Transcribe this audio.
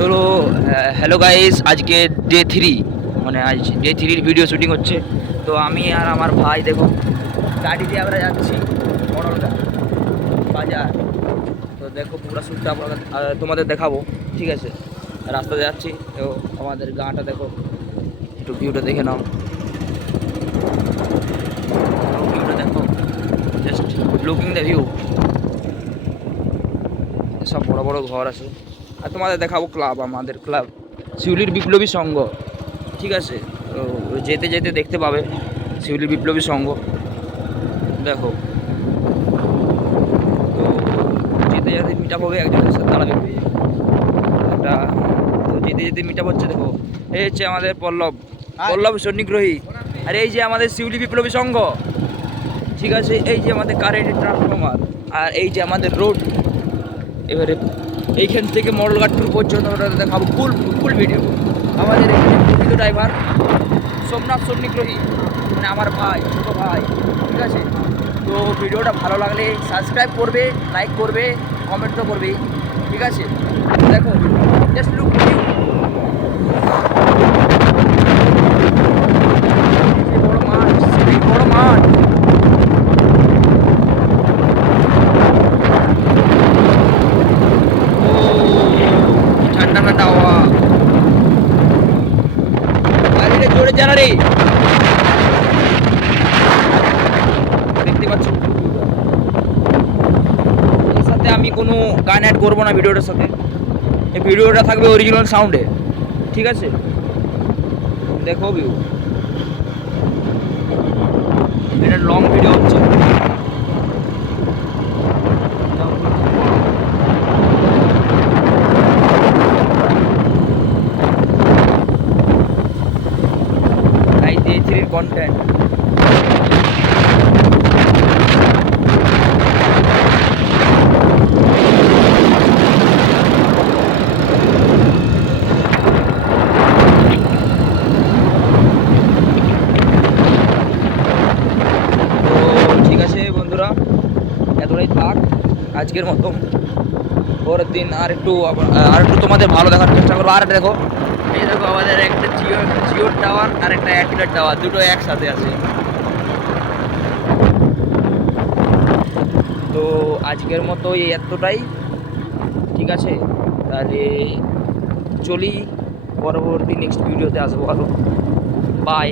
তো hello guys, আজকে day 3, মানে আজ ডে 3 ভিডিও শুটিং হচ্ছে। তো আমি আর আমার ভাই দেখো গাড়ি দিয়ে আমরা যাচ্ছি মডেলগা বাজার। তো দেখো পুরো শ্যুটটা তোমাদের দেখাবো, ঠিক আছে। রাস্তাতে যাচ্ছি, তো আমাদের গাঁটা দেখো, একটু ভিউটা দেখে নাও। ভিউটা দেখো, জাস্ট লুকিং দ্য ভিউ। সব বড় বড় ঘর আছে। আর তোমাদের দেখাবো ক্লাব, আমাদের ক্লাব শিউলির বিপ্লবী সংঘ, ঠিক আছে। তো যেতে যেতে দেখতে পাবে শিউলির বিপ্লবী সংঘ, দেখো। তো যেতে যেতে মিট আপ হবে, একজনের সাথে দাঁড়াবে একটা। তো যেতে যেতে মিট আপ হচ্ছে, দেখো এই হচ্ছে আমাদের পল্লব সন্নিগ্রহী। আর এই যে আমাদের শিউলি বিপ্লবী সংঘ, ঠিক আছে। এই যে আমাদের কারেন্টের ট্রান্সফরমার, আর এই যে আমাদের রোড। এবারে এইখান থেকে মডেলঘাট ট্যুর পর্যন্ত ওটা দেখাবো ফুল ভিডিও। আমাদের এখানে প্রকৃত ড্রাইভার সোমনাথ সন্নিগ্রহী, মানে আমার ভাই, ছোটো ভাই, ঠিক আছে। তো ভিডিওটা ভালো লাগলে সাবস্ক্রাইব করবে, লাইক করবে, কমেন্টও করবে, ঠিক আছে। দেখো জাস্ট লুক বড় মাঠ, বড় মাঠ। ঠান্ডা ঠান্ডা হাওয়া, গাড়িটা জোরে জানারে, দেখতে পাচ্ছ। এর সাথে আমি কোনো গান অ্যাড করবো না ভিডিওটার সাথে। এই ভিডিওটা থাকবে অরিজিনাল সাউন্ডে, ঠিক আছে। দেখো ভিউ, এটা লং ভিডিও হচ্ছে। এই ডে 3 কন্টেন্ট। ঠিক আছে বন্ধুরা, এতটাই থাক আজকের মতো। পরের দিন আর একটু তোমাদের ভালো দেখার চেষ্টা করবো। আর দেখো, এই দেখো আমাদের একটা জিওর টাওয়ার আর একটা এয়ারটেলের টাওয়ার, দুটো একসাথে আছে। তো আজকের মতো এই এতটাই, ঠিক আছে। তাহলে চলি, পরবর্তী নেক্সট ভিডিওতে আসবো আরো। বাই।